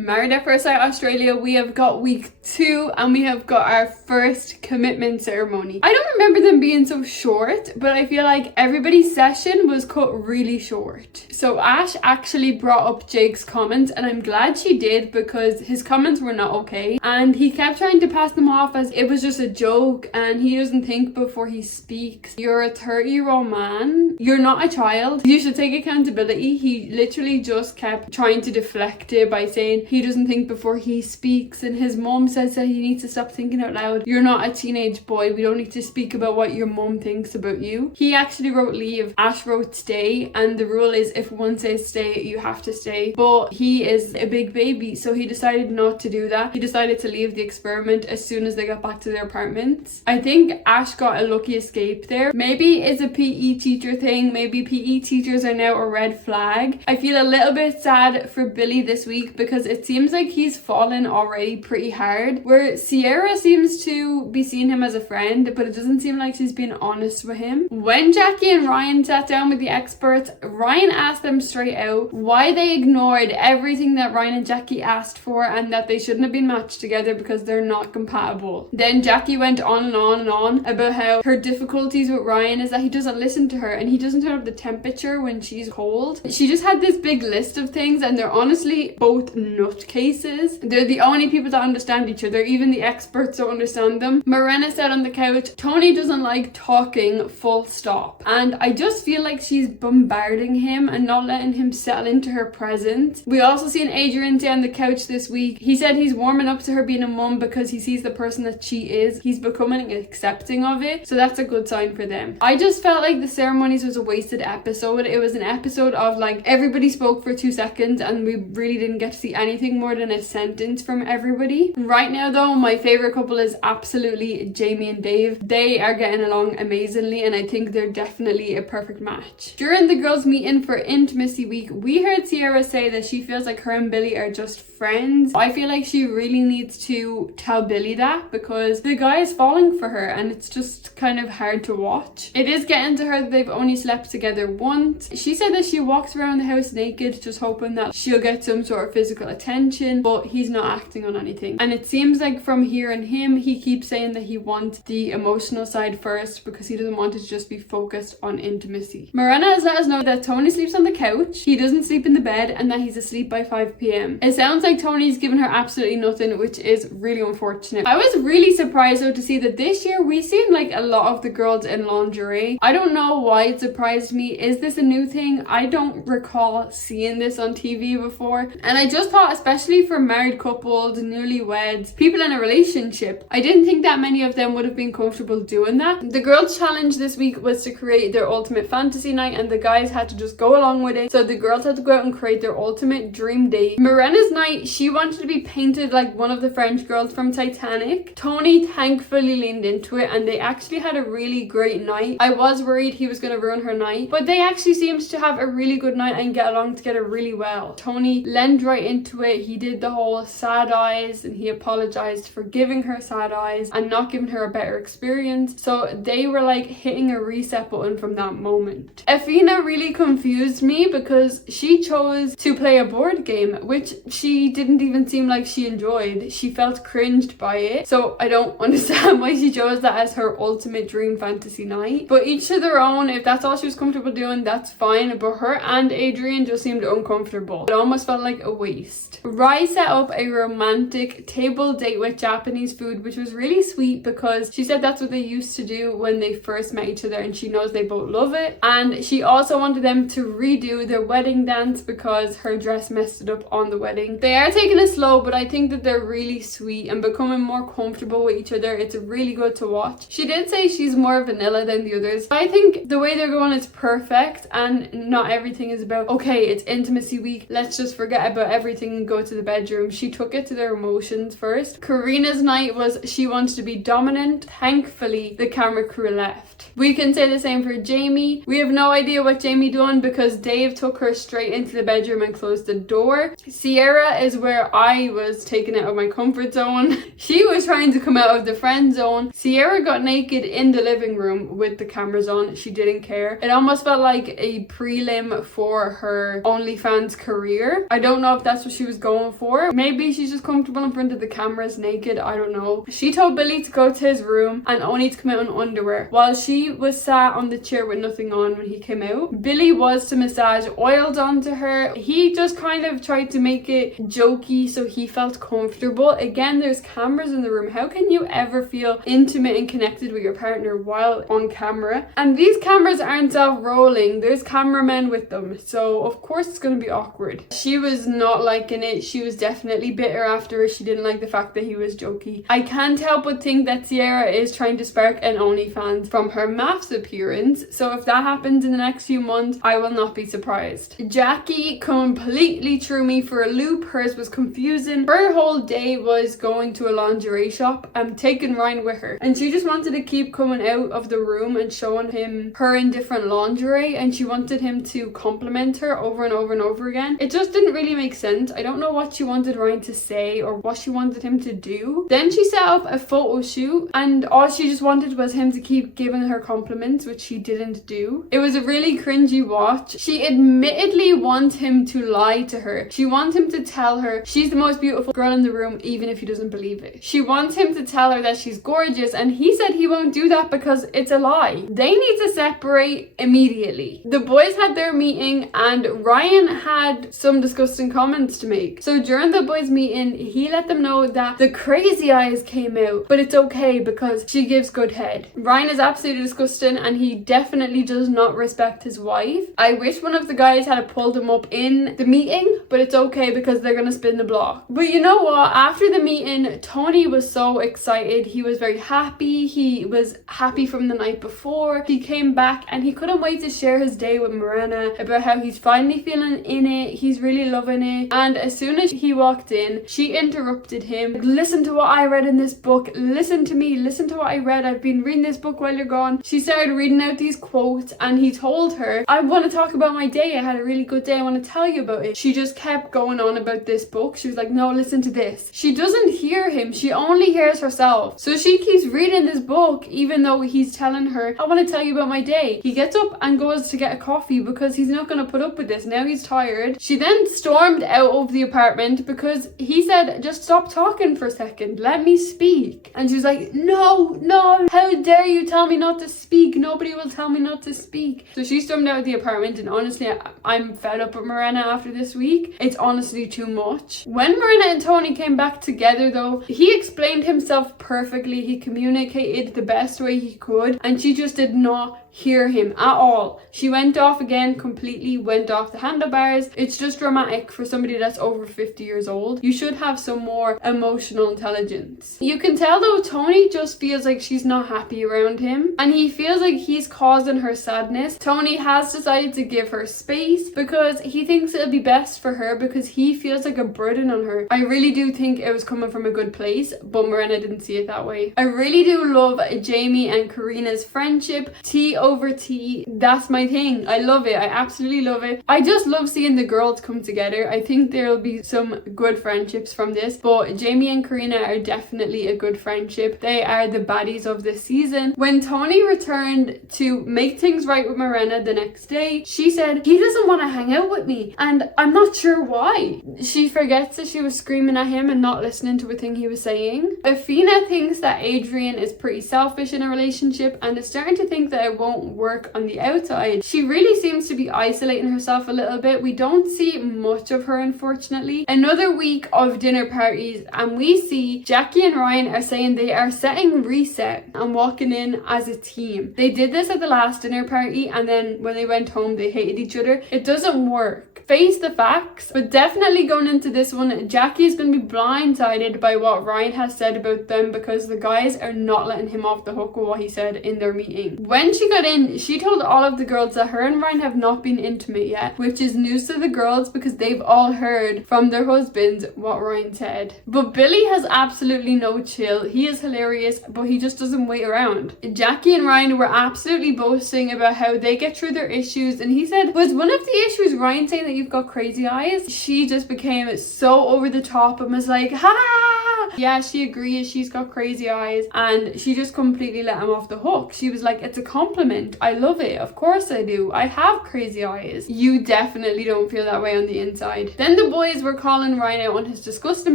Married at First Sight Australia, we have got week 2 and we have got our first commitment ceremony. I don't remember them being so short, but I feel like everybody's session was cut really short. So Ash actually brought up Jake's comments, and I'm glad she did because his comments were not okay, and he kept trying to pass them off as it was just a joke and he doesn't think before he speaks. You're a 30-year-old man, you're not a child, you should take accountability. He literally just kept trying to deflect it by saying he doesn't think before he speaks, and his mom says that he needs to stop thinking out loud. You're not a teenage boy, we don't need to speak about what your mom thinks about you. He actually wrote leave, Ash wrote stay, and the rule is if one says stay, you have to stay, but he is a big baby, so he decided not to do that. He decided to leave the experiment as soon as they got back to their apartments. I think Ash got a lucky escape there. Maybe it's a PE teacher thing, maybe PE teachers are now a red flag. I feel a little bit sad for Billy this week because it seems like he's fallen already pretty hard, where Sierra seems to be seeing him as a friend, but it doesn't seem like she's being honest with him. When Jackie and Ryan sat down with the experts, Ryan asked them straight out why they ignored everything that Ryan and Jackie asked for and that they shouldn't have been matched together because they're not compatible. Then Jackie went on and on and on about how her difficulties with Ryan is that he doesn't listen to her and he doesn't turn up the temperature when she's cold. She just had this big list of things, and they're honestly both nutcases. They're the only people that understand each other. Even the experts don't understand them. Morena said on the couch, Tony doesn't like talking, full stop. And I just feel like she's bombarding him and not letting him settle into her presence. We also seen Adrian say on the couch this week, he said he's warming up to her being a mum because he sees the person that she is. He's becoming accepting of it, so that's a good sign for them. I just felt like the ceremonies was a wasted episode. It was an episode of like everybody spoke for 2 seconds and we really didn't get to see anything more than a sentence from everybody. Right now though, my favorite couple is absolutely Jamie and Dave. They are getting along amazingly and I think they're definitely a perfect match. During the girls meeting for intimacy week, we heard Sierra say that she feels like her and Billy are just friends. I feel like she really needs to tell Billy that because the guy is falling for her and it's just kind of hard to watch. It is getting to her that they've only slept together once. She said that she walks around the house naked just hoping that she'll get some sort of physical attention, but he's not acting on anything. And it seems like from hearing him, he keeps saying that he wants the emotional side first because he doesn't want it to just be focused on intimacy. Morena has let us know that Tony sleeps on the couch, he doesn't sleep in the bed, and that he's asleep by 5 p.m. It sounds like Tony's given her absolutely nothing, which is really unfortunate. I was really surprised though to see that this year we seen like a lot of the girls in lingerie. I don't know why it surprised me. Is this a new thing? I don't recall seeing this on TV before, and I just thought, especially for married couples, newlyweds, people in a relationship, I didn't think that many of them would have been comfortable doing that. The girls' challenge this week was to create their ultimate fantasy night, and the guys had to just go along with it. So the girls had to go out and create their ultimate dream date. Morena's night, she wanted to be painted like one of the French girls from Titanic. Tony thankfully leaned into it and they actually had a really great night. I was worried he was going to ruin her night, but they actually seemed to have a really good night and get along together really well. Tony leaned right into it. He did the whole sad eyes and he apologized for giving her sad eyes and not giving her a better experience. So they were like hitting a reset button from that moment. Awhina really confused me because she chose to play a board game, which she didn't even seem like she enjoyed. She felt cringed by it. So I don't understand why she chose that as her ultimate dream fantasy night. But each to their own. If that's all she was comfortable doing, that's fine. But her and Adrian just seemed uncomfortable. It almost felt like a waste. Rai set up a romantic table date with Japanese food, which was really sweet because she said that's what they used to do when they first met each other and she knows they both love it. And she also wanted them to redo their wedding dance because her dress messed it up on the wedding. They are taking it slow, but I think that they're really sweet and becoming more comfortable with each other. It's really good to watch. She did say she's more vanilla than the others. I think the way they're going is perfect and not everything is about, okay, it's intimacy week, let's just forget about everything and go to the bedroom. She took it to their emotions first. Karina's night was she wanted to be dominant. Thankfully, the camera crew left. We can say the same for Jamie. We have no idea what Jamie done because Dave took her straight into the bedroom and closed the door. Sierra is where I was taken out of my comfort zone. She was trying to come out of the friend zone. Sierra got naked in the living room with the cameras on. She didn't care. It almost felt like a prelim for her OnlyFans career. I don't know if that's what she was was going for. Maybe she's just comfortable in front of the cameras naked, I don't know. She told Billy to go to his room and only to come out in underwear, while she was sat on the chair with nothing on when he came out. Billy was to massage oils onto her. He just kind of tried to make it jokey so he felt comfortable. Again, there's cameras in the room. How can you ever feel intimate and connected with your partner while on camera? And these cameras aren't self-rolling. There's cameramen with them, so of course it's going to be awkward. She was not liking it. She was definitely bitter after it. She didn't like the fact that he was jokey. I can't help but think that Sierra is trying to spark an OnlyFans from her Mafs appearance, so if that happens in the next few months, I will not be surprised. Jackie completely threw me for a loop. Hers was confusing. Her whole day was going to a lingerie shop and taking Ryan with her, and she just wanted to keep coming out of the room and showing him her in different lingerie, and she wanted him to compliment her over and over and over again. It just didn't really make sense. I don't know what she wanted Ryan to say or what she wanted him to do. Then she set up a photo shoot, and all she just wanted was him to keep giving her compliments, which she didn't do. It was a really cringy watch. She admittedly wants him to lie to her. She wants him to tell her she's the most beautiful girl in the room, even if he doesn't believe it. She wants him to tell her that she's gorgeous, and he said he won't do that because it's a lie. They need to separate immediately. The boys had their meeting and Ryan had some disgusting comments to make. So during the boys meeting, he let them know that the crazy eyes came out, but it's okay because she gives good head. Ryan is absolutely disgusting and he definitely does not respect his wife. I wish one of the guys had pulled him up in the meeting, but it's okay because they're gonna spin the block. But you know what? After the meeting, Tony was so excited. He was very happy. He was happy from the night before. He came back and he couldn't wait to share his day with Mirena about how he's finally feeling in it. He's really loving it. And as soon as he walked in, she interrupted him. Listen to what I read in this book. Listen to me. Listen to what I read. I've been reading this book while you're gone. She started reading out these quotes and he told her, I want to talk about my day. I had a really good day. I want to tell you about it. She just kept going on about this book. She was like, no, listen to this. She doesn't hear him. She only hears herself. So she keeps reading this book even though he's telling her, I want to tell you about my day. He gets up and goes to get a coffee because he's not going to put up with this. Now he's tired. She then stormed out of the apartment because he said, just stop talking for a second. Let me speak. And she was like, no, how dare you tell me not to speak? Nobody will tell me not to speak. So she stormed out of the apartment, and honestly, I'm fed up with Mirena after this week. It's honestly too much. When Mirena and Tony came back together though, he explained himself perfectly. He communicated the best way he could, and she just did not hear him at all. She went off again, completely went off the handlebars. It's just dramatic for somebody that's over 50 years old. You should have some more emotional intelligence. You can tell though, Tony just feels like she's not happy around him, and he feels like he's causing her sadness. Tony has decided to give her space because he thinks it'll be best for her, because he feels like a burden on her. I really do think it was coming from a good place, but Mirena didn't see it that way. I really do love Jamie and Karina's friendship. Tea over tea, that's my thing. I love it. I absolutely love it. I just love seeing the girls come together. I think there'll be some good friendships from this, but Jamie and Karina are definitely a good friendship. They are the baddies of this season. When Tony returned to make things right with Mirena the next day, she said, he doesn't want to hang out with me, and I'm not sure why. She forgets that she was screaming at him and not listening to a thing he was saying. Awhina thinks that Adrian is pretty selfish in a relationship and is starting to think that it won't work on the outside. She really seems to be isolating herself a little bit. We don't see much of her, unfortunately. Another week of dinner parties, and we see Jackie and Ryan are saying they are setting reset and walking in as a team. They did this at the last dinner party, and then when they went home they hated each other. It doesn't work. Face the facts. But definitely going into this one, Jackie is going to be blindsided by what Ryan has said about them, because the guys are not letting him off the hook with what he said in their meeting. When she got in, she told all of the girls that her and Ryan have not been intimate yet, which is news to the girls because they've all heard from their husbands what Ryan said. But Billy has absolutely no chill. He is hilarious, but he just doesn't wait around. Jackie and Ryan were absolutely boasting about how they get through their issues, and he said, was one of the issues Ryan saying that you've got crazy eyes? She just became so over the top and was like, ha! Yeah, she agrees, she's got crazy eyes, and she just completely let him off the hook. She was like, it's a compliment, I love it, of course I do, I have crazy eyes. You definitely don't feel that way on the inside. Then the boys were calling Ryan out on his disgusting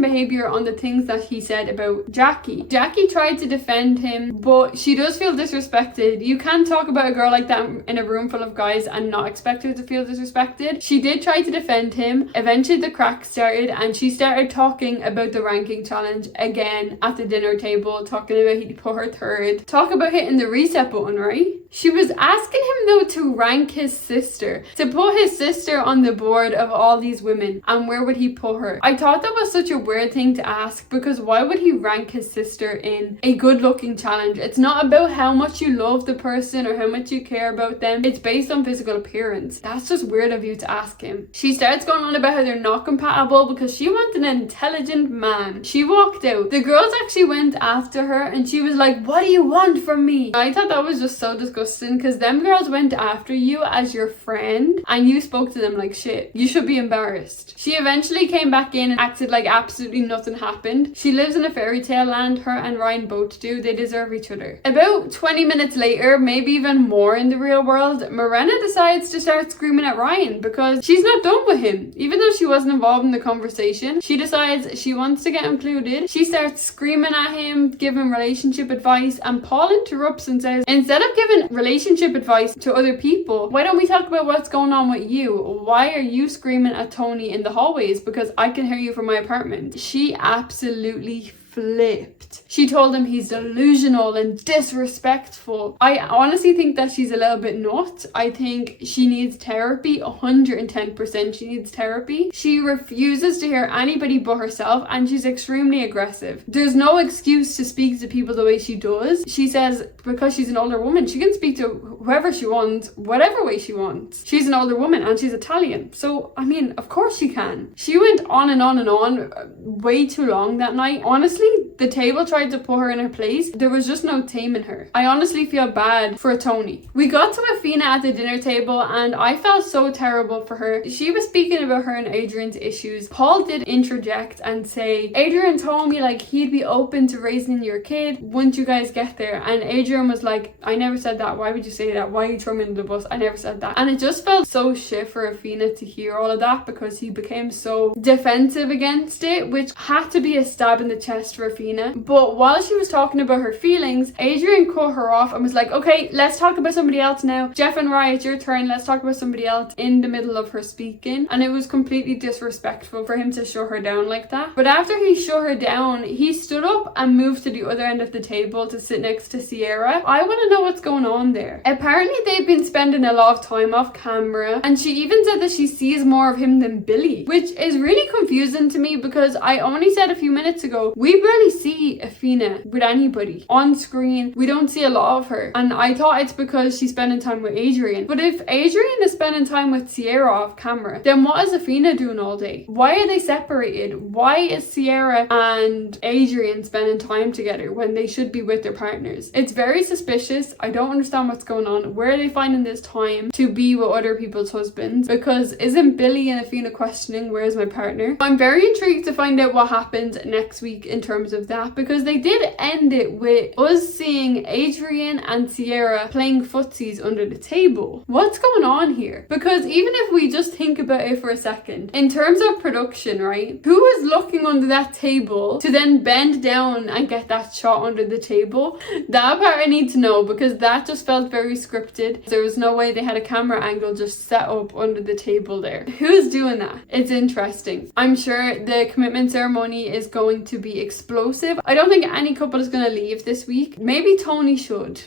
behaviour, on the things that he said about Jackie. Jackie tried to defend him, but she does feel disrespected. You can't talk about a girl like that in a room full of guys and not expect her to feel disrespected. She did try to defend him. Eventually the crack started, and she started talking about the ranking challenge again at the dinner table, talking about he'd put her third. Talk about hitting the reset button, right? She was asking him though to rank his sister, to put his sister on the board of all these women, and where would he put her? I thought that was such a weird thing to ask, because why would he rank his sister in a good looking challenge? It's not about how much you love the person or how much you care about them. It's based on physical appearance. That's just weird of you to ask him. She starts going on about how they're not compatible because she wants an intelligent man. She walked out. The girls actually went after her and she was like, what do you want from me? I thought that was just so disgusting, because them girls went after you as your friend and you spoke to them like shit. You should be embarrassed. She eventually came back in and acted like absolutely nothing happened. She lives in a fairy tale land, her and Ryan both do. They deserve each other. About 20 minutes later, maybe even more in the real world, Miranda decides to start screaming at Ryan because she's not done with him. Even though she wasn't involved in the conversation, she decides she wants to get included. She starts screaming at him, giving relationship advice, and Paul interrupts and says, instead of giving relationship advice to other people, why don't we talk about what's going on with you? Why are you screaming at Tony in the hallways? Because I can hear you from my apartment. She absolutely flipped. She told him he's delusional and disrespectful. I honestly think that she's a little bit nuts. I think she needs therapy, 110% she needs therapy. She refuses to hear anybody but herself, and she's extremely aggressive. There's no excuse to speak to people the way she does. She says because she's an older woman, she can speak to whoever she wants, whatever way she wants. She's an older woman and she's Italian. So, I mean, of course she can. She went on and on and on way too long that night. Honestly, the table tried to put her in her place. There was just no taming her. I honestly feel bad for Tony. We got to Awhina at the dinner table and I felt so terrible for her. She was speaking about her and Adrian's issues. Paul did interject and say, Adrian told me like he'd be open to raising your kid once you guys get there. And Adrian was like, I never said that. Why would you say that? Why are you throwing me under the bus? I never said that. And it just felt so shit for Awhina to hear all of that, because he became so defensive against it, which had to be a stab in the chest for Awhina. But while she was talking about her feelings, Adrian cut her off and was like, okay, let's talk about somebody else now. Jeff and Ryan, it's your turn. Let's talk about somebody else, in the middle of her speaking. And it was completely disrespectful for him to shut her down like that. But after he shut her down, he stood up and moved to the other end of the table to sit next to Sierra. I want to know what's going on there. Apparently they've been spending a lot of time off camera, and she even said that she sees more of him than Billy, which is really confusing to me, because I only said a few minutes ago we barely see Awhina with anybody on screen. We don't see a lot of her, and I thought it's because she's spending time with Adrian. But if Adrian is spending time with Sierra off camera, then what is Awhina doing all day? Why are they separated? Why is Sierra and Adrian spending time together when they should be with their partners? It's very suspicious. I don't understand what's going on. Where are they finding this time to be with other people's husbands? Because isn't Billy and Awhina questioning, where's my partner? I'm very intrigued to find out what happens next week in terms of that, because they did end it with us seeing Adrian and Sierra playing footsies under the table. What's going on here? Because even if we just think about it for a second, in terms of production, right, who is looking under that table to then bend down and get that shot under the table? That part I need to know, because that just felt very scripted. There was no way they had a camera angle just set up under the table there. Who's doing that? It's interesting. I'm sure the commitment ceremony is going to be explosive. I don't think any couple is going to leave this week. Maybe Tony should.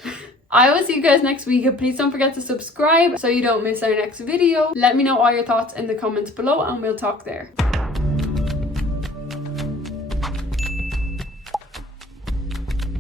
I will see you guys next week. Please don't forget to subscribe so you don't miss our next video. Let me know all your thoughts in the comments below and we'll talk there.